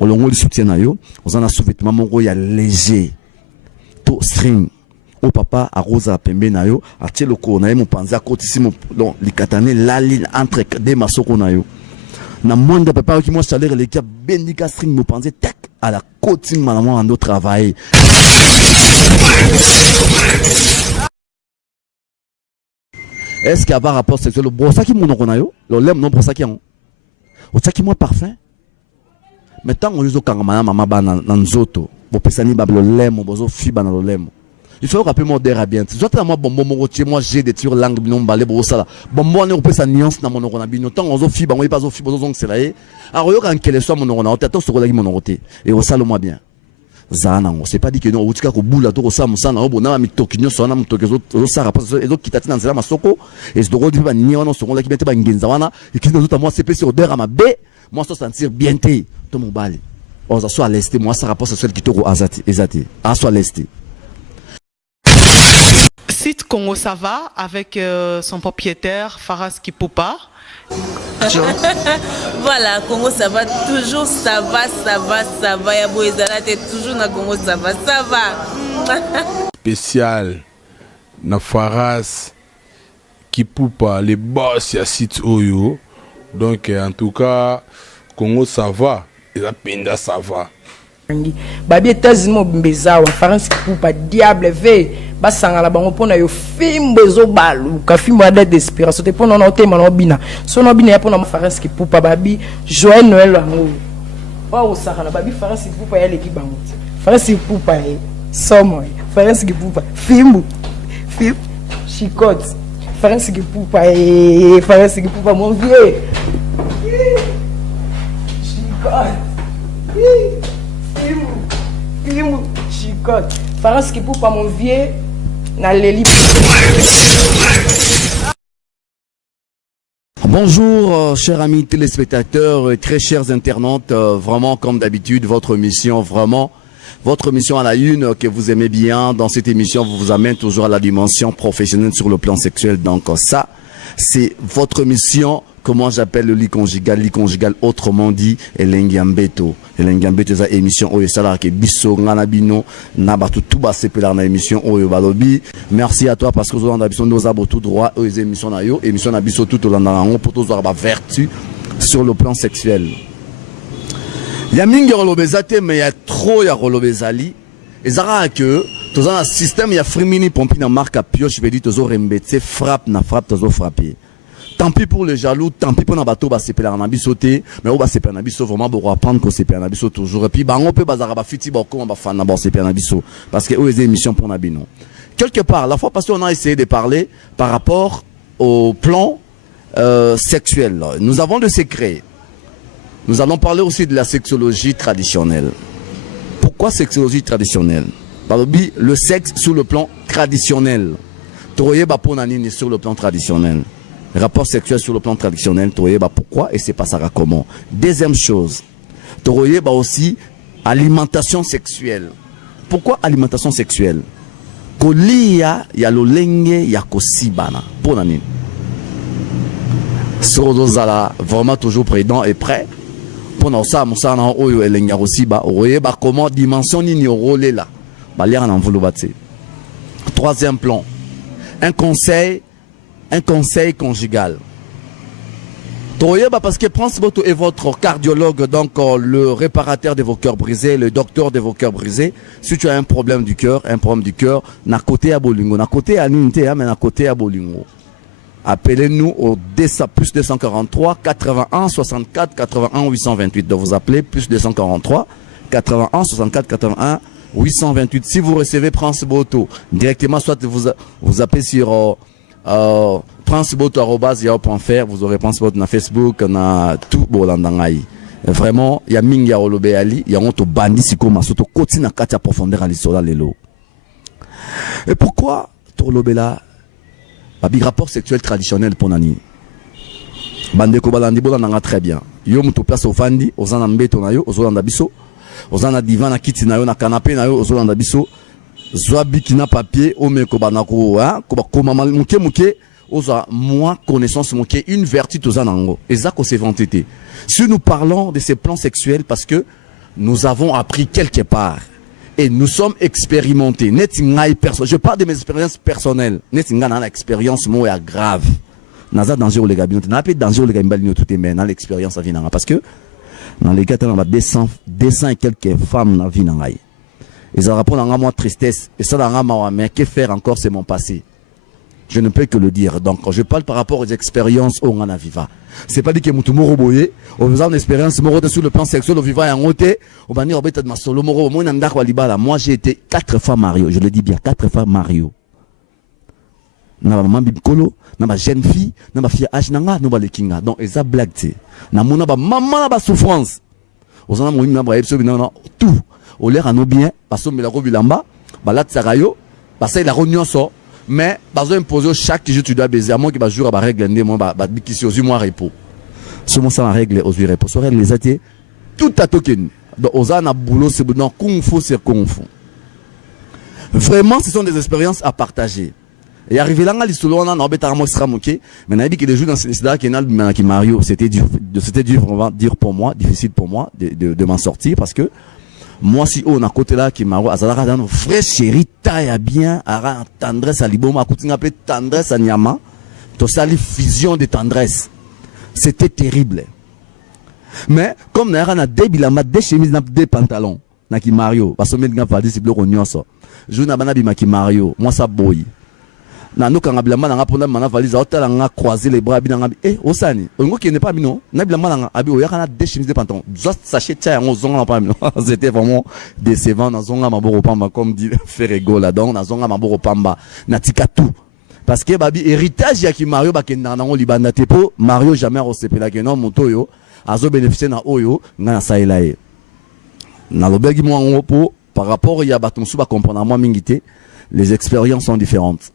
Au longo du soutien na yo, on a sous-vêtement mongo ya léger, to string. Au papa a rosa pembe na yo, a tie le ko na yo mo panza côté si mo donc likatane la ligne entre des masoko na yo. Na monde papa qui moi salaire les kia bendika string mo panza tek à la côté maman en travail. Est-ce qu'il y a un rapport sexuel? Bon, ça qui mon yo, le lem non pour ça qui en. Au ça qui moi parfait. Maintenant on uso kangamana mama bana nanzoto. Bo pesani ba le lem, bozo fiba na le lem. Il faut rappeler moi d'air bien. Soit moi bonbon mon rotier, moi j'ai des tures langue binon balé bo ça là. Bonbon on peut sa nuance na mon orona bino tant on zo fiba, on pas zo fiba zo c'est là. Alors yo quand quel soit mon orona, on t'attend sur la mon roté. Et au salo moi bien. Zana, on s'est pas dit que non, outika ko bula to ça musana obo na mi tokinyo so na mtokezo ça rapport et donc kitati na nzela masoko et ce drôle ba ni on so la ki bete ba ngenza wana et qui nous moi c'est sur d'air à ma bé, moi se sentir bien té to mon balé. On ça soit lesté moi ça rapport sur qui to azati ezati. A soit lesté. Site Congo ça va avec son propriétaire Faras Kipupa. Voilà, Congo ça va toujours, ça va. Ya Boezala t'es toujours na Congo ça va. Spécial na Faras Kipupa, les boss ya site Oyo. Donc en tout cas, Congo ça va, et la Penda ça va. Babi États-Unis Mbezawa, Faras Kipupa, diable ve. Basanga la bango pona yo fimbo zo balu ka fimbo de desperation te pona na tema na bina so na bina ya pona Faras Kipupa babi Joël Noël ngo o saka na babi Faras Kipupa ya leki bango Faras Kipupa e somo Faras Kipupa fimbo chicote Faras Kipupa e Faras Kipupa mon vieux chicote fimbo chicote Faras Kipupa mon vieux. Bonjour chers amis téléspectateurs et très chers internautes, vraiment comme d'habitude votre mission à la une que vous aimez bien. Dans cette émission vous amène toujours à la dimension professionnelle sur le plan sexuel, donc ça c'est votre mission. Comment j'appelle le lit conjugal autrement dit Elengiambeto. Elengiambeto c'est émission oyo sala ke biso ngana bino na batu tout ba sepelar na émission oyo balobi. Merci à toi parce que on a besoin nos abos tout droit aux émissions na yo, émission na biso tout au landango pour tous avoir vertu sur le plan sexuel. Ya mingi rolobezate mais ya trop ya rolobezali. Ezara que tous un système ya frimini pompi na marque à pioche veut dire tozo rembete frappe tozo frapper. Tant pis pour les jaloux, tant pis pour nos bateaux, c'est pas un abisoté, mais on va se faire un abisso vraiment pour apprendre que c'est pas un abisso toujours. Et puis, bah, on peut bazar ba fiti ba comment ba fan d'abord c'est pas un abisso parce que eux les émissions pour nabino. Quelque part, la fois passée, on a essayé de parler par rapport au plan sexuel. Nous avons des secrets. Nous allons parler aussi de la sexologie traditionnelle. Pourquoi sexologie traditionnelle? Le sexe sur le plan traditionnel. Toroye ba ponanini sur le plan traditionnel. Rapport sexuel sur le plan traditionnel, Toroye ba pourquoi et c'est pas ça comment. Deuxième chose, Toroye ba aussi alimentation sexuelle. Pourquoi alimentation sexuelle? Kolia ya lolenge ya kosibana. Ponanini. Sodozala vraiment toujours prudent et prêt. Pour ça, Moussa na oyo elenga kosiba. Toroye ba comment dimension ni rôle là. Ba l'air en volobate. Troisième plan, un conseil conjugal. Parce que Prince Boto est votre cardiologue, donc le réparateur de vos cœurs brisés, le docteur de vos cœurs brisés. Si tu as un problème du cœur, na côté à Bolingo, na côté à l'unité, mais na côté à Bolingo. Appelez-nous au plus 243 81 64 81 828. De vous appeler plus 243 81 64 81 828. Si vous recevez Prince Boto directement, soit vous appelez sur princeboto@yahoo.fr, vous aurez Prince Boto na Facebook, na tout bolandangai. Vraiment, il y a mingi olobe ali, il y a onto bandi siko masoto koti na kati ya profondeur ali sola lelo. Et pourquoi tolobela babi rapport sexuel traditionnel pour nani? Bande ko balandi bolandanga très bien. Yo muto place ofandi, ozana mbeto na yo, ozolanda biso, ozana divan na kiti na yo na canapé na yo, ozolanda biso. Zwa bikina papier o me ko banako hein ko ba koma muke moins connaissance manquée, une vertu aux anango. Et ça, c'est vanté. Si nous parlons de ces plans sexuels, parce que nous avons appris quelque part, et nous sommes expérimentés. Je parle de mes expériences personnelles. L'expérience moi grave. Naza danger les gars, n'a pas danger les gars tout est mais dans l'expérience à vinanga parce que dans les gars on a 200 et quelques femmes dans vinanga. Et ça répond à moi tristesse et ça dans moi mais que faire encore c'est mon passé. Je ne peux que le dire. Donc quand je parle par rapport aux expériences on en a viva. C'est pas dit que mutumoro boye, on faisant une expérience moro sur le plan sexuel au vivant en côté, on va dire on de ma solo moro moi nanda kwa libala. Moi j'ai été 4 fois Mario, je le dis bien 4 fois Mario. Na maman bibikolo, na ma jeune fille, na ma fille âge nanga, no ba le kinga. Donc eza blague té. Na mona ba maman na ba souffrance. Ozana mo na ba ebso bina tout. O l'air à no bien, parce que me la robilamba, ba la tsarayo, ba ça il a nyonso. Mais bazo imposer chaque jour tu dois baiser à moi qui va jouer à règle ndé moi ba bikisi aux moi repos. Seulement ça ma règle aux repos. So règle les até tout à token. Donc ozana boulot c'est bon kung fu c'est kung fu. Vraiment ce sont des expériences à partager. Et arrivé là l'histoire on a obéta mo sera moqué mais n'a dit que les jours dans ce là qui Mario c'était dur on va dire pour moi difficile pour moi de m'en sortir parce que moi si on a côté là qui Mario azalaka dans vrai chéri taille bien ara tendresse à liboma coutinga peu tendresse à nyama to sali fusion de tendresse c'était terrible mais comme na débilama des chemises des pantalons na qui Mario parce que me pas dit c'est bloc nyonso je na bana bima qui Mario moi ça boy na no kanga bilamba na ngaponda mana valise hôtel nga croiser les bras binanga osani ongo qui n'est pas bino na bilamba na abi oyaka na des chemises de pantalon juste sachet tia ngo zonga na pas bino c'était vraiment décevant na zonga maboro pamba comme dit Ferrego là donc na zonga maboro pamba na tika tout parce que babi héritage ya ki Mario bakenda na ngo libanda tepo Mario jamais recépela que non motoyo azo bénéficier na oyo nga na sailae na lobegi mo ngo po par rapport ya batonsu ba comprendre moi mingité les expériences sont différentes.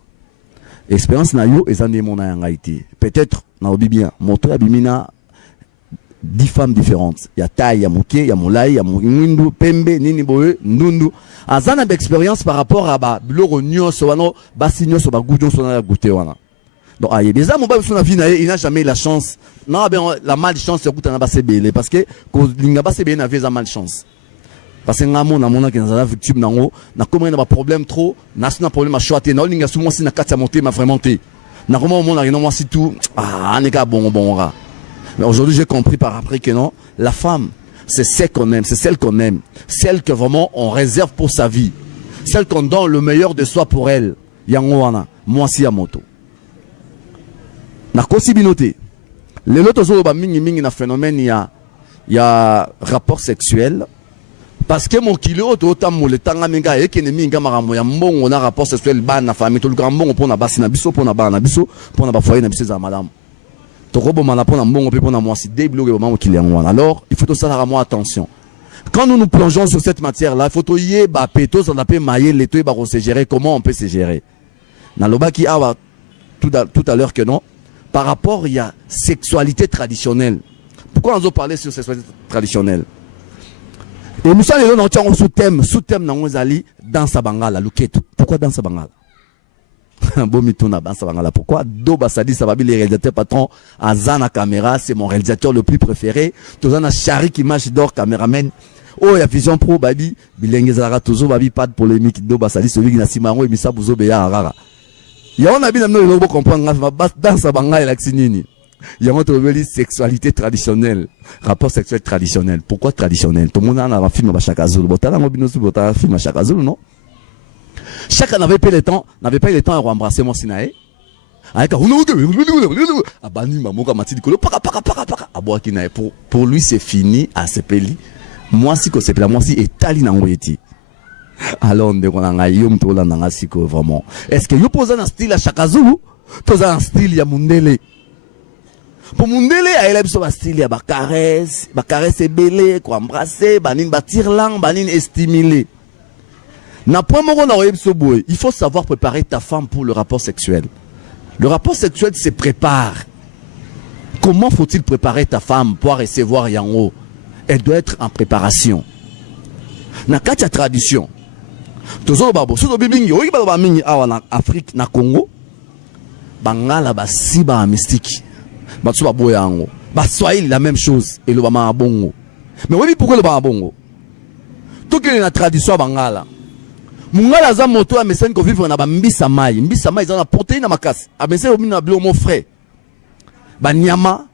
Expérience na yo ezande mon na été peut-être na obi bien moto ya bimina 10 femmes différentes ya taille ya moké ya molai ya mwindu pembe nini boye ndundu azana d'expérience par rapport à ba biloko nyonso wana basi nyonso ba goût nyonso na goûter wana donc aye déjà mon ba sur na vie na il n'a jamais la chance non ben la malchance c'est kuta na ba sebele parce que ko linga ba sebele na visa malchance. Parce que ngamo na mona kenza victime nango na comment na problème trop na sina problème à choiter na linga sous moi si na katia monter ma vraiment té na comment mon na moi si tout ah neka bon ra mais aujourd'hui j'ai compris par après que non la femme c'est celle qu'on aime c'est celle qu'on aime celle que vraiment on réserve pour sa vie celle qu'on donne le meilleur de soi pour elle yango wana moi si ya moto na kosi binoté les autres zo ba mingi na phénomène ya rapport sexuel. Parce que mon kilo autant le tanga menga et que ne minga maramo ya mbongo on a rapport sexuel ba na famille tout le grand mbongo pour na basi na biso pour na ba na biso pour na ba foyer na biso za madame to robo mala pour na mbongo pe pour na moi si déblo ke maman kilo ngwana alors il faut tout ça à moi attention quand nous nous plongeons sur cette matière là il faut to yé ba peto ça l'appelle mailler les to ba se gérer comment on peut se gérer na loba ki awa tout à l'heure que non par rapport il y a sexualité traditionnelle pourquoi on a parlé sur sexualité traditionnelle. Et nous sommes allés sous thème nangonzali dans sa bangala luketo. Pourquoi dans sa bangala? Bomituna dans sa bangala. Pourquoi? Doba Sadi Sababi les réalisateurs patrons Azana caméra, c'est mon réalisateur le plus préféré. Tozana Chari qui marche d'or caméraman. Oh ya Vision Pro babi bilingue zara toujours babi pas de polémique Doba Sadi celui qui n'a simango et misa buzo beya arara. Ya on a bien amené le comprendre dans sa bangala la xinini. Il y a une sexualité traditionnelle, rapport sexuel traditionnel. Pourquoi traditionnel? Tout le monde a un film à Chaka Zulu. Un film à Chaka Zulu, non? Chacun n'avait pas le temps à embrasser mon sinae. Pour lui, c'est fini à Sepeli. Moi, si que c'est moi, si Etali Nangoyeti. Alors, on a yom to la nangasiko vraiment. Est-ce que vous posez un style à Chaka Zulu? Posez un style ya Mundele. Pour Mundele, il a un style ya caresse et belé, quoi embrasser, banin batir lang, banin estimuler. Il faut savoir préparer ta femme pour le rapport sexuel. Le rapport sexuel se prépare. Comment faut-il préparer ta femme pour recevoir Yango? Elle doit être en préparation. Na katia tradition. Tozo babo, so do bibingi, oyi baba mingi awa na Afrique na Congo. bangala basiba mystique batu baboya yango baswahili la même chose et le bama bongo mais oui pourquoi le bama bongo tout que la tradition bangala mungala za moto a messane ko vivre na ba mbisa mai za na protéine makasi a messane o mina blo mo frais ba nyama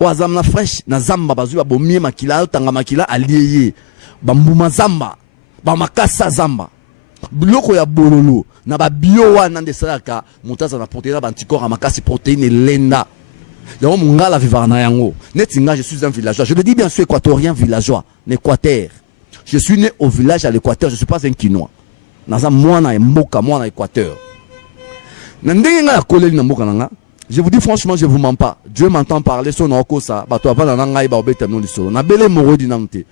o azam na fresh na zamba bazu ba bomie makila tanga makila aliye ba mbuma zamba ba makasa zamba biloko ya bololo na ba bio wana ndesalaka mutaza na protéine ba anticorps a makasi protéine lenda donc mungala vivre na yango netinga je suis un villageois je le dis bien sûr équatorien villageois n'Équateur je suis né au village à l'Équateur je suis pas un Quinois naza mwana e mboka mwana Équateur na ndenge nga koleli na mboka nanga je vous dis franchement je vous mens pas Dieu m'entend parler son okosa bato avana na ngai ba obeta no lisolo na bele morodi namte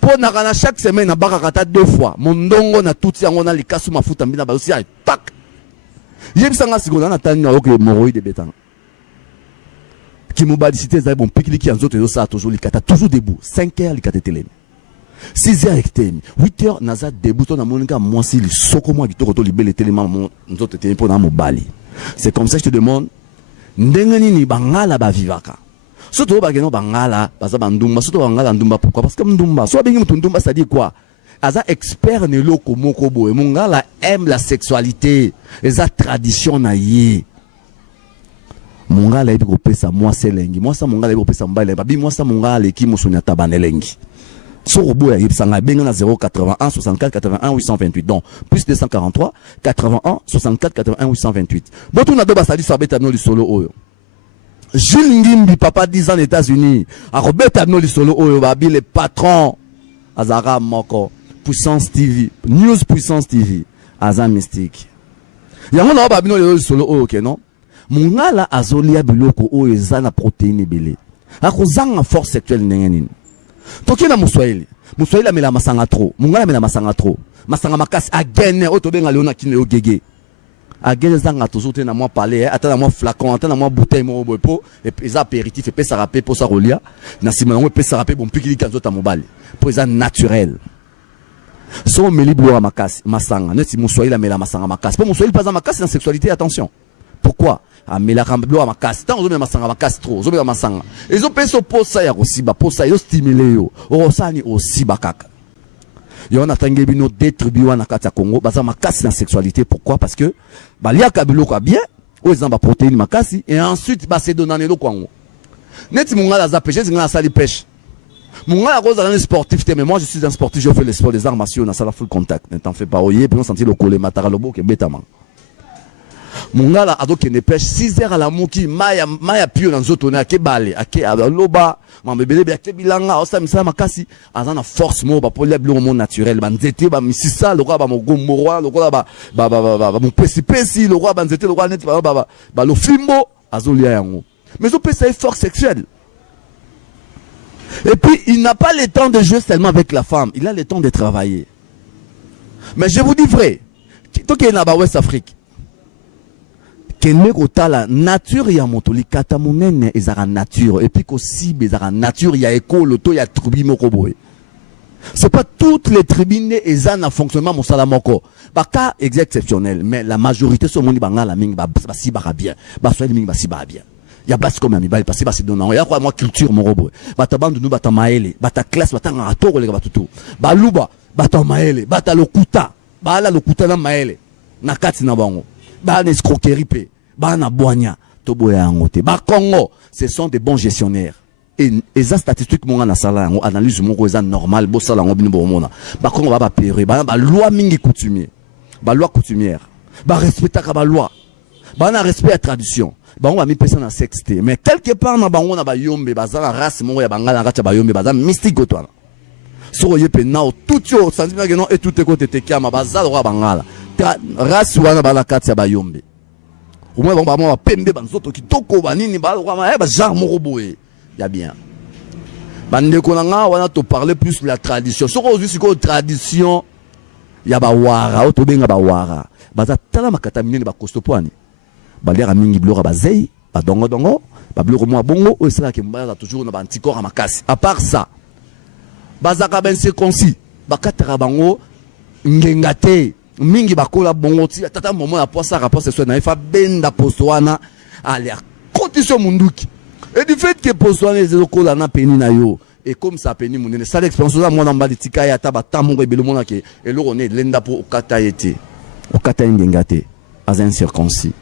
po na kana chaque semaine na baka kata 2 fois mon ndongo na tuti yango na likasu mafuta mbina ba aussi tak yebisanga sikola na tani na oke morodi de betanga qui mobadicité za bon pikili ki anzoto yo sa toujours likata toujours debout 5 heures likata télé 6 heures ekitemi 8 heures naza debout to na moninga mwasi li soko mwa bitoko to libele telema nzoto temi po na mobali c'est comme ça que je te demande ndenge nini bangala ba vivaka surtout ba geno bangala baza bandumba surtout bangala ndumba pourquoi parce que ndumba so bengi mutu ndumba ça dit quoi aza expert ne loko moko boye mungala aime la sexualité eza tradition na ye mungala ebi ko pesa mwasi lengi mwasa mungala ebi ko pesa mbale babi mwasa mungala eki musunya tabanelengi Sorobo et Sanga Benga 081 64 81 828 donc plus 243 81 64 81 828 Botou na do basali so beta no lisolo oyo Jules Ngimbi papa 10 ans aux États-Unis a robeta no lisolo oyo babi le patron Azara Moko Puissance TV News Puissance TV Azam Mystique yango na babi no lisolo oyo ke non mungala azolia biloko oyo ezana protéine belé akozanga force sexuelle ndengenini toki na muswahili amela masanga trop mungala amela masanga trop masanga makasi agene otobenga leona kine yo gege agene zanga tozote na moi parler atana moi flacon atana moi bouteille mo bopo et pesa apéritif et pesa rapé pour ça rolia na sima ngo pesa rapé bon pikili kanzota mobali pour ça naturel so meli blo makasi masanga neti muswahili amela masanga makasi pour muswahili pas makasi dans sexualité attention pourquoi amela kamblo makasi tant ozomela masanga makasi trop ozomela masanga ezo peso posa ya kosiba posa yo stimuler yo osani osiba kaka yo na tangi bino détribué wana kati ya Congo baza makasi na sexualité pourquoi parce que balia kabilo kwa bien oza ba protéine makasi et ensuite ba se donner lo kwango neti mungala za pêcher ngala sali pêche mungala koza un sportif mais moi je suis un sportif je fais le sport des arts martiaux na sala full contact ne t'en fais pas oyer puis on sentir le collet matara lobo ke betama mungala adoke ne pêche 6 heures à la moki maya pio na nzoto na ke bale ake loba mambebele be ake bilanga osa misala makasi azana force mo ba polia bilo mo naturel ba nzete ba misisa lokwa ba mogombo roi lokwa ba mo pesi lokwa ba nzete lokwa net ba lo fimbo azolia yango mais on peut ça force sexuelle et puis il n'a pas le temps de jouer seulement avec la femme il a le temps de travailler mais je vous dis vrai to ke na ba West Afrique kene kotala nature ya motoli kata monene ezara nature et puis ko sibe ezara nature ya ekolo to ya tribu moko boye c'est pas toutes les tribus ezana fonctionnement mosala moko baka exceptionnel mais la majorité so moni bangala mingi ba siba bien ba soyeli mingi ba siba bien ya bas comme ami ba passer ba se donnant ya quoi moi culture moko boye bata bandu nu bata maele bata classe bata ngato ko lega batutu ba luba bata maele bata lokuta ba la lokuta na maele na kati na bango ba na escroquerie pe ba na boanya to boya ngote ba Congo ce sont des bons gestionnaires et eza statistique monga na sala yango analyse moko eza normal bo sala ngo bino bo mona ba Congo ba péré ba loi mingi coutumier ba loi coutumière ba respecta ka ba loi ba na respect à tradition ba on va mi pesa na sexté mais quelque part na bango na ba yombe ba za race moko ya bangala ngata ba yombe ba za mystique toi so yepe nao tout yo sentiment que non et tout est côté te kiama ba za ro bangala race wana ba la kati ya ba yombe au moins ba mo pembe ba nzoto kitoko ba nini ba ro ba genre moko boye ya bien bande ko nga wana to parler plus de la tradition so ko juste ko tradition ya ba wara o to benga ba wara ba za tala makata minene ba kostopoani ba lera mingi blora ba zei ba dongo ba bloko mo bongo o sala ke mba toujours na ba anticorps makasi à part ça ba za ka ben se concis ba katara bango ngengate mingi bakola bongo ti tata moment na posa rapport sexuel na fa benda posoana aller côté sur munduki et du fait que posoana les kola na peni na yo et comme ça peni munene ça l'expérience là moi na mbali tika ya taba tamongo ebelo mona ke et le on est lenda pour okata yete okata ngengate as un circoncis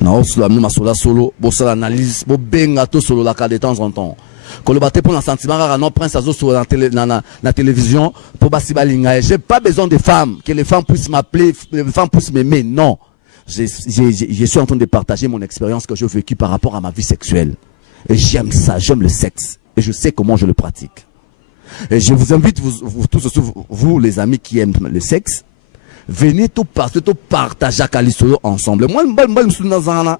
na osula mi masola solo bo sala analyse bo benga to solo la cas de temps en temps. Quand le bâté pour un sentiment rare, non, prince Azo sur la télévision, pour Bassiba Lingae. J'ai pas besoin de femmes, que les femmes puissent m'appeler, les femmes puissent m'aimer. Non. Je suis en train de partager mon expérience que j'ai vécue par rapport à ma vie sexuelle. Et j'aime ça, j'aime le sexe. Et je sais comment je le pratique. Et je vous invite, vous tous, vous les amis qui aiment le sexe, venez tout partager à Kalisolo ensemble. Moi, je suis dans un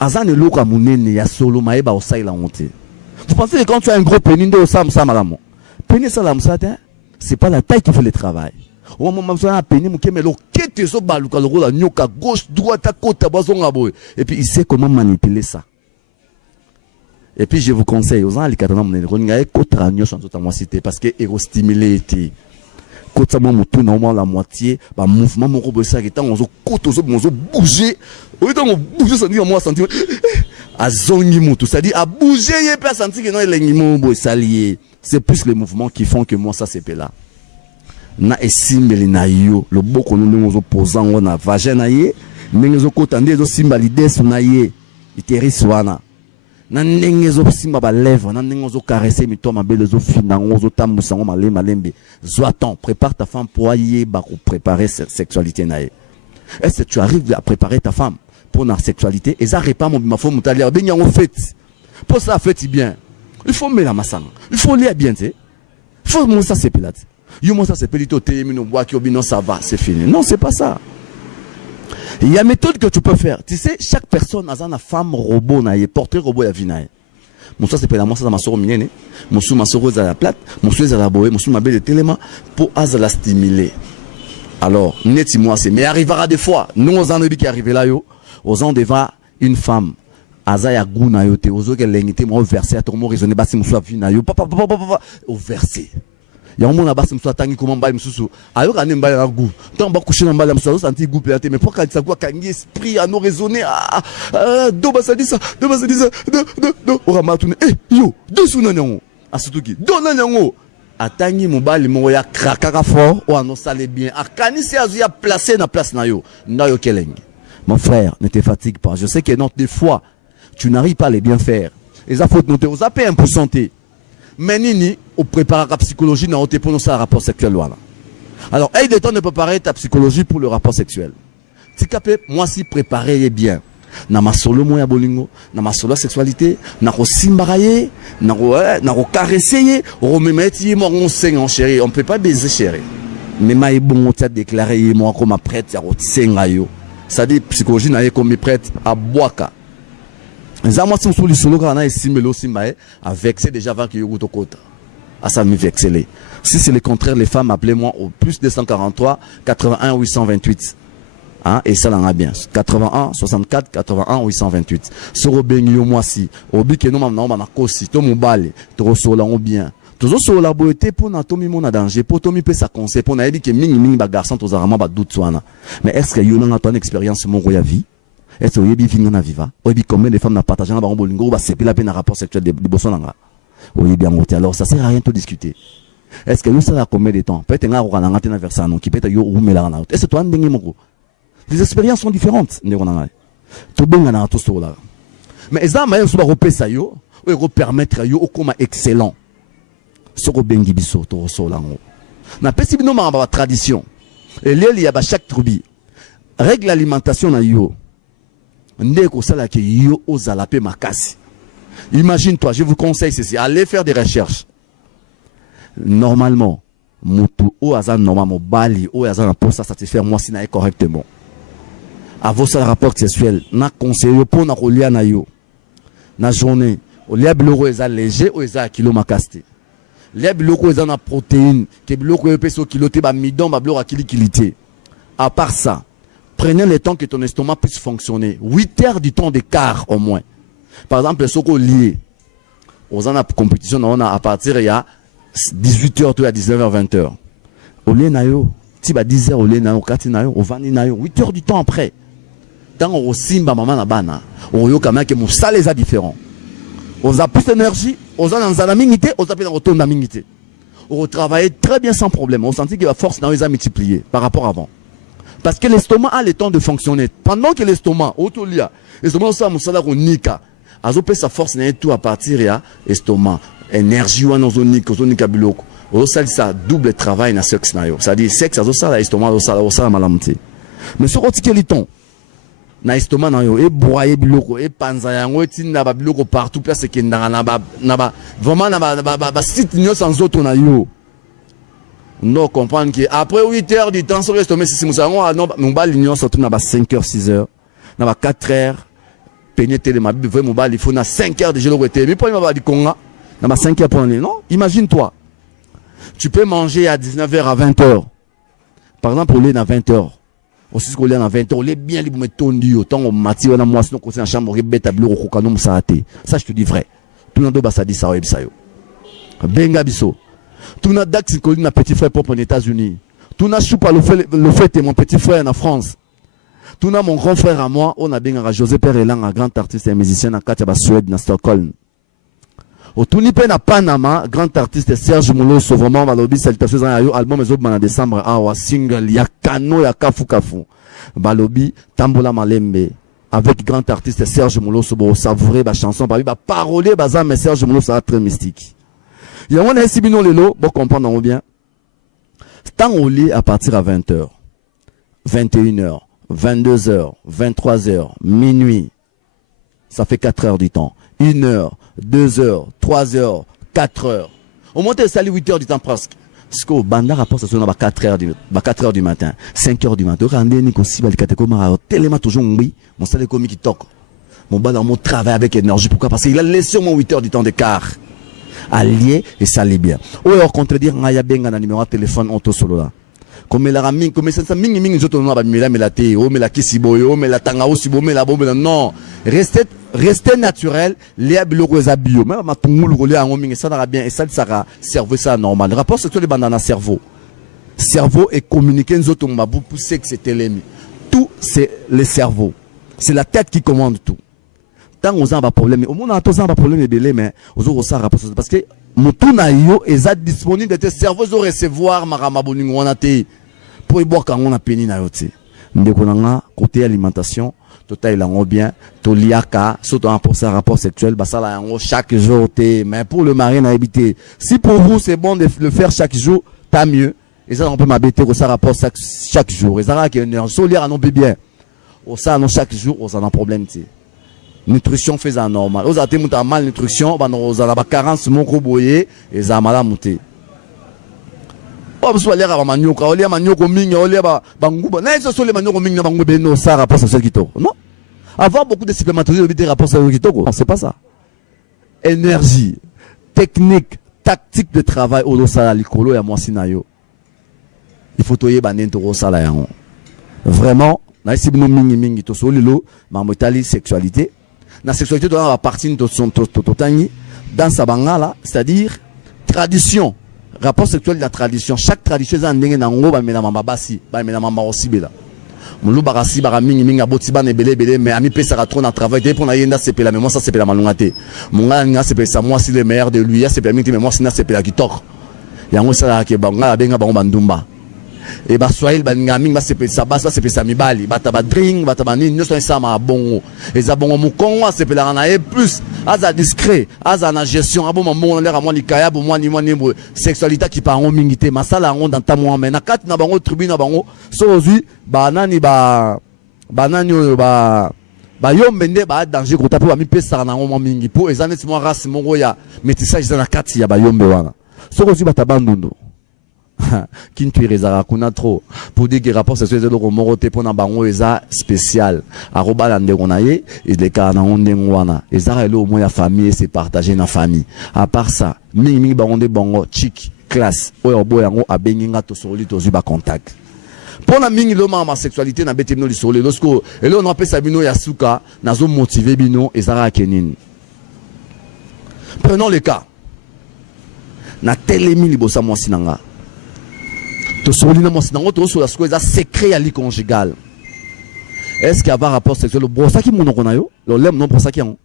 Azan et l'autre à Mounene, ya solo, maïba au saïla honte. Vous pensez que quand tu as un gros pénis de Osam Samalamo, pénis salam satin, c'est pas la taille qui fait le travail. Au moment où tu as un pénis, tu as un balouka, le rôle, à gauche, droite, à côté, à boison, à boy. Et puis il sait comment manipuler ça. Et puis je vous conseille, aux gens, les katana, on a un côté ragnon sans toute cité parce que stimulé était. Quand ça m'a normalement la moitié, bah mouvement mon robot ça qui est on se côte on se bouger. Au lieu de bouger ça dit moi sentir à zongi mutu, ça dit à bouger il peut sentir que non il est ngimo salier. C'est plus les mouvements qui font que moi ça c'est là. Na esimbeli na yo, le boko nous nous opposant on a vagin na ye, mais nous côté ande simbalides na ye, iteriswana. Nanenge zo simba ba lèvre nanenge zo caresser mi toi ma belle zo fina zo tamusa ngo malembe zo attends prépare ta femme pour aller ba préparer cette sexualité nae. Est-ce que tu arrives à préparer ta femme pour la sexualité et ça répand mon ma femme mutalia ben yango fait pour ça fait bien il faut mettre la massang il faut lire bien tu sais il faut moi ça c'est pilate yo moi ça c'est pelito termine bois qui obino ça va c'est fini non c'est pas ça. Il y a une méthode que tu peux faire. Tu sais, chaque personne a une femme robot, porteur robot, il y a mon soeur c'est pas la moi ça ma soeur mienne. Mon soeur ma soeur à la plate, mon soeur à la boé, mon soeur ma belle téléma pour la stimuler. Alors, net moi c'est mais arrivera des fois. Nous aux années qui arrivent là yo, aux ans devant une femme azaya guna yo te ozo que l'engité moi verser à ton mot raisonner basi mon soeur vina yo papa au verser. Ya on a basi mso tangi comment mbali msusu ayo kané mbali na goût tant ba coucher na mbali mso senti goût pété mais pourquoi ça quoi kangi esprit à nous raisonner do basa dit ça do ora matune yo do suna nyango asutuki do na nyango atangi mobali mo ya krakaka fort ou ano sale bien akani se azu ya placé na place na yo keleng. Mon frère, ne te fatigue pas, je sais que non des fois tu n'arrives pas à les bien faire et ça faut noter aux appels pour santé. Mais nini, au préparer la psychologie, n'a pas pour ça rapport sexuel. Alors, aide le temps de préparer ta psychologie pour le rapport sexuel. Si capé, moi si préparer bien. Na ma solo moya bolingo, na ma solo sexualité, na ko simbaraye, na ko caresser, on me met moi on sing en chéri, on peut pas baiser chéri. Mais ma bon tu as déclaré moi comme prête à senga yo. Ça dit psychologie na comme prête à boaka. Moi, si on solo kana esimelo simbae avec c'est déjà avant que yo to kota. À ça me vexer. Si c'est le contraire, les femmes appelez-moi au plus 243 81 828. Hein, et ça l'en a bien. 81 64 81 828. Soro benyo moi si. Obi ke no mamna na kosi to mobile to sola on bien. Toujours sur la beauté pour na tomi mon danger pour tomi peut ça conseil pour na ebi ke mingi ba garçon to zarama ba doute soana. Mais est-ce que yo na ton expérience mon roya vie? Est-ce que vous avez vu viva? Obi combien de femmes n'a partagé dans baron bolingo ba c'est la peine un rapport sexuel de bosonanga. Oui bien monté alors ça sert à rien de discuter. Est-ce que nous ça a combien de temps? Peut-être nga ko na ngate na versa non qui peut yo ou mela na. Est-ce que toi ndenge moko? Les expériences sont différentes ndeko na. To benga na to sola. Mais ça ma so ba repesa yo, ou permettre yo okoma excellent. Soko bengi biso to sola ngo. Na pesi bino ma ba tradition. Et il y a chaque tribu. Règle l'alimentation na yo. Ndeko sala ke yo ozala pe makasi. Imagine-toi, je vous conseille ceci, allez faire des recherches. Normalement, mutu o azan normalement bali o azan pour ça satisfaire moi si na correctement. À vos rapport sexuel, na conseil pour na kolia na yo. Na journée, o lia biloko eza léger o eza kilo makaste. Lia biloko eza na protéine, ke biloko e peso kilo te ba midon ba biloko kilité. À part ça, prenez le temps que ton estomac puisse fonctionner. 8 heures du temps d'écart au moins. Par exemple, ce qu'on lié aux en compétition, on a à partir il y a 18h à 19h, 20h. Au lieu nayo, tu vas 10 heures au lait, au 4 nayo, au 20 nayo, 8 heures du temps après. Tant au simba maman na bana, au yo kama que mon salaire est différent. On a plus d'énergie, on a dans la mingité, on a plus dans retour la mingité. On travaille très bien sans problème. On sentit que la force n'a pas multiplié par rapport à avant. Parce que l'estomac a le temps de fonctionner. Pendant que l'estomac, autolia, l'estomac ça mon salaire au nika. Azope sa force n'est tout à partir ya estomac. Énergie ou dans nika biloko. On ça double travail na sexe na yo. Ça dit sexe azo ça l'estomac azo ça malamté. Mais sur autre liton na estomac na yo e broyer biloko e panza yango etinda ba biloko partout place que na ba vraiment na ba site nyo sans autre na yo. Non comprendre que après 8 heures du temps sur l'estomac si musango non mon bal l'union surtout na ba 5 heures 6 heures na ba 4 heures pénétrer ma bible vraiment bal il faut na 5 heures de gelo côté mais pas il va di konga na ba 5 heures pour aller non imagine-toi tu peux manger à 19h à 20h par exemple au lait na 20h aussi ce qu'on a 20 ans, les bien libre tondi autant on mati on a moi sinon conseil en chambre bête tableau au kokano ça ça je te dis vrai tout le monde ça dit ça web ça yo benga biso tout na dax connu na petit frère propre aux États-Unis tout na choupa le fait mon petit frère en France tout na mon grand frère à moi on a benga José Perelang un grand artiste et musicien en Katia Suède na Stockholm au tout ni pe na Panama grand artiste Serge Mouloso vraiment balobi salutations à album ezo en décembre awa single ya kano ya kafu balobi tambola malembe avec grand artiste Serge Mouloso bo savourer ba chanson ba paroler baza mais Serge Mouloso ça très mystique ya on a sibino lelo bon comprendre bien tant au lit à partir à 20h 21h 22h 23h minuit ça fait 4 heures du temps 1 heure 2 heures, 3 heures, 4 heures. Au moins, tu as 8 heures du temps presque. Parce que banda rapport ça sonne à 4 heures du matin, 5 heures du matin. Quand on est aussi tellement toujours oui, mon salaire commis qui toque. Mon bas dans mon travail avec énergie. Pourquoi? Parce qu'il a laissé au moins 8 heures du temps d'écart. Allié et ça l'est bien. Ou alors contredire Naya Benga dans numéro de téléphone auto solo là. Comme la ramine, comme ça mingi mingi nous autres on va me la té, oh me la kisiboyo, me la tanga aussi bo me la bombe non. Restez naturel, les biloko za bio. Même ma tungulu rolé en mingi ça n'aura bien et ça sera cerveau ça normal. Le rapport sexuel est dans cerveau. Cerveau et communiquer nous autres on m'a beaucoup poussé que c'était l'ennemi. Tout c'est le cerveau. C'est la tête qui commande tout. Tant on a un problème, au moins on a un problème de mais aux autres ça rapport parce que Mutuna yo est disponible de tes cerveaux de recevoir maramaboningo on a té pour y boire quand on a péni na yote. Ndekonanga côté alimentation, total lango bien, to liaka, surtout pour ça rapport sexuel, bah ça là chaque jour té, mais pour le mari na habité. Si pour vous c'est bon de le faire chaque jour, tant mieux. Et ça on peut m'habiter ça rapport chaque jour. Et ça qui est un solier non bien. Au ça non chaque jour, on a un problème té. Nutrition fait ça normal. Aux athées muta malnutrition, bah nous on a la carence mon boyer et ça mala muté. Oh soit l'air à manioka, on l'air manioka mingi, on l'air ba banguba. Non ça sont les manioka mingi na banguba no ça rapport à ce qui to. Non. Avoir beaucoup de supplémentaires de des rapports à ce qui to. Non, c'est pas ça. Énergie, technique, tactique de travail au sala likolo ya mwasinayo. Il faut toyer banento au sala yango. Vraiment, na sibino mingi to solilo, mamotali sexualité. La sexualité doit avoir partie de son totangi dans sa bangala, c'est-à-dire tradition, rapport sexuel de la tradition. Chaque tradition est en dengue nango ba mena mama basi, ba mena mama osibela. Mulu barasi bara mingi aboti ba nebele mais ami pesa ka trop na travail te pour na yenda c'est la mais moi ça c'est la malungate. Mon gars nga c'est ça moi c'est le meilleur de lui, c'est permis mais moi c'est na c'est la qui tok. Yango ça la ke banga benga bango bandumba. Et bah soil bangami bah c'est ça bas c'est ça mi bali bata ba drink bata ba ni nous sommes ça ma bongo et ça bongo mu kongo c'est la na et plus aza discret aza na gestion abo mon l'air à moi likaya bo moi ni sexualité qui par en mingité masala on dans ta moi mais na kat na bango tribune na bango so ozui ba nani ba yo mende ba danger ko taper ba mi pesa na ngo mingi po ezaneti moi race mongo ya métissage dans la kat ya ba yombe wana so ozui bata bandundo Kintu rezara kuna trop pour dire que rapport sexuel de moroté pour na bango eza spécial aroba la ndekonaye et les cas na ondengwana ezara elo mo ya famille c'est partager na famille à part ça mingi bango de bango chic classe oyo boyango abenginga to soli to zuba contact pour na mingi lo ma sexualité na betino li soli lorsque elo on appelle ça bino ya suka nazo motiver bino ezara kenine. Prenons le cas na telemi libosa mo sinanga To solina mo sinango to so la squeza secret ya li conjugal. Est-ce qu'il y a un rapport sexuel? Le brossa qui mon onayo, le lem non brossa qui on.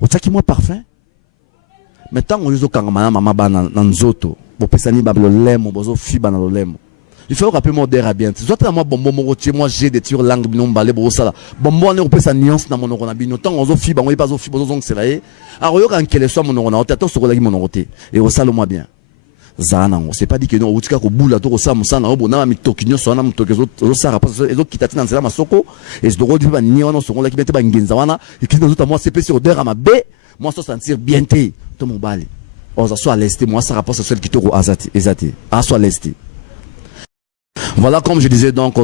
O tsaki moi parfum. Maintenant on uso kangama mama ba na nzoto. Bo pesani ba le lem, bozo fi ba na le lem. Il faut rappeler mon déra bien. C'est toi moi bonbon mon rotier, moi j'ai des tires langue binom balé brossa là. Bonbon on est sa nuance na mon orona bino tant on zo fi ba on pas zo fi bozo zong c'est là. Alors yo kan kele so mon orona, on t'attend sur la mon oroté. Et au salo moi bien. Zana on c'est pas dit que non utika ko bula to ko sa musana obo na mi tokinyo so na mtokezo zo sara parce ezo kitati na nzela masoko et je dois dire ba ni wana so la ki bete ba ngenza wana et qui nous moi c'est PC odeur à ma b moi se sentir bien té to mon bali on ça soit l'est moi ça rapport sexuel qui to azati ezati a soit l'est. Voilà, comme je disais, donc,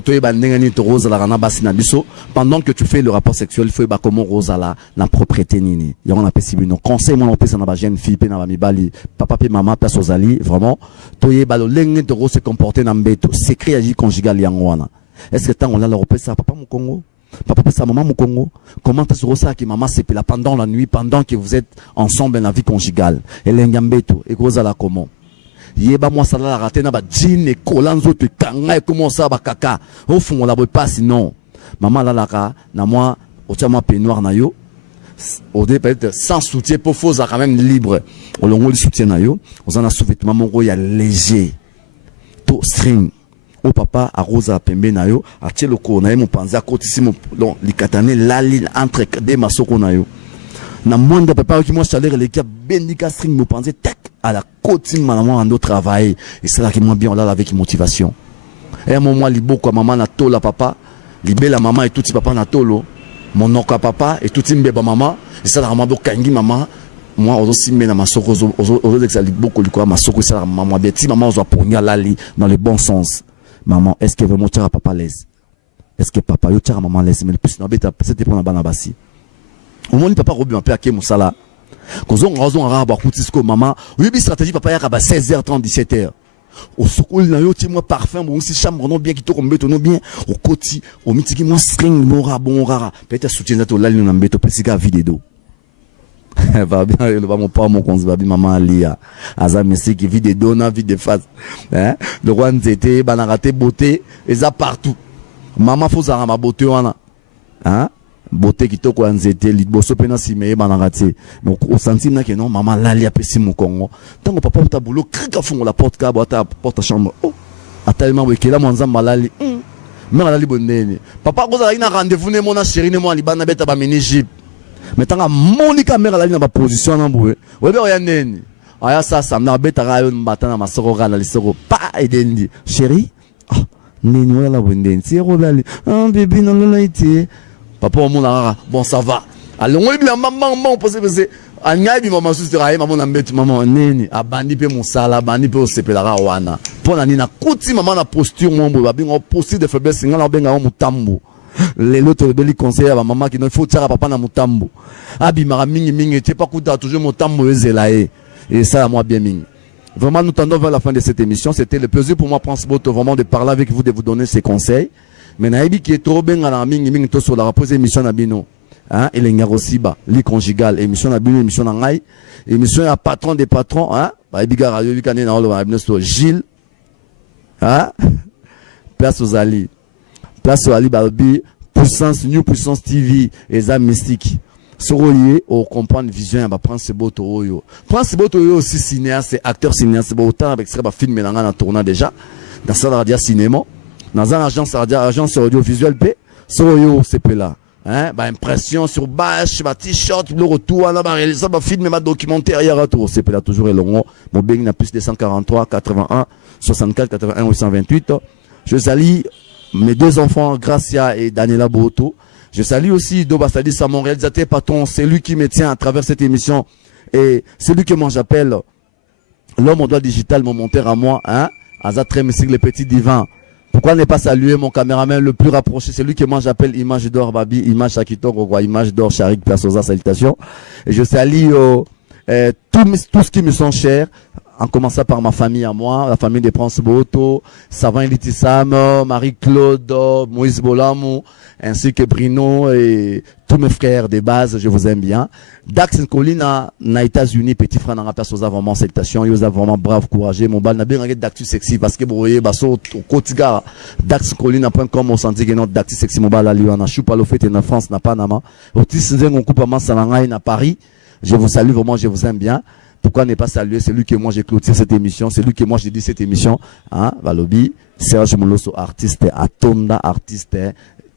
pendant que tu fais le rapport sexuel, il faut que comment Rosala, la propriété nini. Il y a un appel si nous conseil, mon appel, ça n'a pas jeune fille, n'a pas bali, papa, maman, place aux alliés, vraiment. Toye balo, l'engin de se comporter dans beto, secret agi conjugal yangwana. Est-ce que tant on a leur appel ça, papa, mon Congo? Papa, ça, maman, mon Congo? Comment t'as sur ça qui maman c'est là pendant la nuit, pendant que vous êtes ensemble dans la vie conjugale? Et l'engambeto, et Rosala comment? Yeba moi ça la raté na ba jean et colanzo te kanga et comment ça ba kaka au fond on la pas sinon maman la ka na moi au tama peignoir na yo au départ sans soutien pour faux quand même libre au long du soutien na yo on en a sous-vêtement mon gros ya léger to string au papa à rosa pembe na yo a tielo ko na mo panza côté si mon donc li katane la ligne entre des masoko na yo na monde papa qui moi chaleur les qui bendika string me penser tac à la côte maman en autre travail et c'est là qui moi bien là avec motivation et un moment li beaucoup maman na tola papa libé la maman et tout petit papa na tolo mon oncle papa et tout timbe ba maman et ça la maman do kangi maman moi aussi mais na masoko aux ça li beaucoup quoi masoko ça la maman bien ti maman on pogna la li dans le bon sens maman est-ce que vraiment tu as papa l'aise est-ce que papa yo tu as maman l'aise mais le plus na beta c'était pour na bana basi au moins papa robi un peu à Moussala quand on raison arabe à maman oui stratégie papa yaka 16h30 17h au sokol na yo ti moi parfum bon si chambre non bien qui to kombeto non bien au koti au mitiki moi string bon rara peut-être soutien na to la na mbeto pesika vidéo va bien le va mon pas mon konzi va bien maman alia aza messi qui vidéo na vide face hein le roi nzete bana raté beauté et ça partout maman faut ça ma beauté wana hein beauté qui to ko nzete liboso pena simeye banangate donc au senti na que non maman lali apesi mu Congo tango papa ta boulot krika fongo la porte ka boîte porte chambre oh atalement wekela mwanza malali mera lali bondeni papa ko za ina rendez-vous ne mona chérie ne mo libana beta ba mini jeep mais tanga monika mera lali na ba position na mbwe webe oya neni aya sasa na beta ga yo mbata na masoko ga na lisoko pa edendi chérie ah neni wala bondeni si rodali ah bébé non la été papa mon ara bon ça va alors on bien maman posé anya bi maman sustera maman na mbeti maman neni abandi pe musala bandi pe osepelara wana pona ni na kuti maman na posture mon bo babingo posture de faiblesse ngala benga mutambo les autres beli conseiller ba maman qui non faut tirer papa na mutambo abi mara mingi tu pas kuta toujours mutambo ezelae et ça moi bien mingi. Vraiment nous tendons vers la fin de cette émission, c'était le plaisir pour moi pense vraiment de parler avec vous, de vous donner ces conseils. Mais naïbi qui est trop bien à la mingi to sur la repose émission na bino hein et les ngarosiba li conjugal émission na bino émission na ngai émission à patron des patrons hein ba biga radio bikane na olo abnesto Gilles hein place aux ali balbi puissance new puissance TV et âmes mystiques soroye au comprendre vision ba prendre ce boto oyo aussi cinéaste c'est acteur cinéaste ba autant avec ça ba film na nga na tourna déjà dans ça radio cinéma dans une agence audiovisuelle p soyo c'est là hein ba impression sur bâche ba t-shirt le retour là ba réaliser ba film ma documentaire hier retour c'est là toujours et long mon bing na plus de 143 81 64 81 828 je salue mes deux enfants Gracia et Daniela Boto. Je salue aussi Dobasadi, c'est mon réalisateur patron, c'est lui qui me tient à travers cette émission et c'est lui que moi j'appelle l'homme au doigt digital, mon monteur à moi hein Azatré Messig le petit divin. Pourquoi ne pas saluer mon caméraman le plus rapproché, c'est lui que moi j'appelle Image d'or Babi, Image Akitoko quoi, Image d'or Charik Plasosa, salutations. Et je salue tous ceux qui me sont chers en commençant par ma famille à moi, la famille des Prince Boto, Savant Litissam, Marie-Claude, Moïse Bolamou, ainsi que Bruno et tous mes frères de base, je vous aime bien. Dax Colina, na États-Unis, petit frère n'a pas chose vraiment salutations, ils ont vraiment brave, courageux, mon bal n'a bien regardé Dax sexy parce que vous voyez, basso, au quotidien, Dax Colina.com, on s'en dit que notre Dax sexy, mon bal à lui, on a chou pas le fait, en France, n'a pas nama. Au Tissin, on coupe à Mansalangaï, à Paris. Je vous salue vraiment, je vous aime bien. Pourquoi ne pas saluer celui que moi j'ai clôturé cette émission, celui que moi j'ai dit cette émission, hein, Valobi, Serge Mouloso, artiste, Atonda, artiste,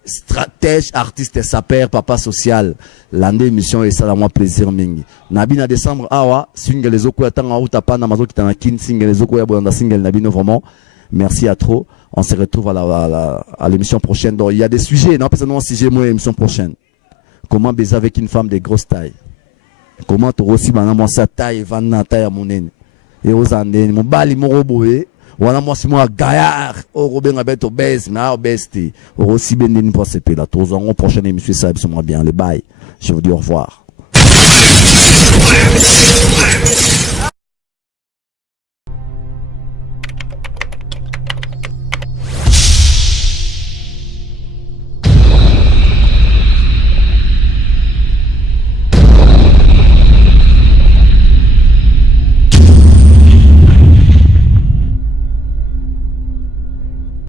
stratège, artiste, saper, papa social. L'année émission et ça, la moi plaisir mingi. Nabina décembre, awa, single les oko, attends, en route à pan, amazo qui t'en a kin, single les oko, yabouanda single, Nabino vraiment. Merci à trop. On se retrouve à l'émission prochaine. Donc, il y a des sujets, non, personnellement, sujet, moi, l'émission prochaine. Comment baiser avec une femme de grosse taille? Comment tu aussi banana sa taille vanna taille à mon nez et aux andens mon bali mon roboé voilà moi c'est moi gaillard au robin abet obèse mais obèse au aussi ben pour ce pays là tous en prochaine émission ça absolument bien le bye je vous dis au revoir.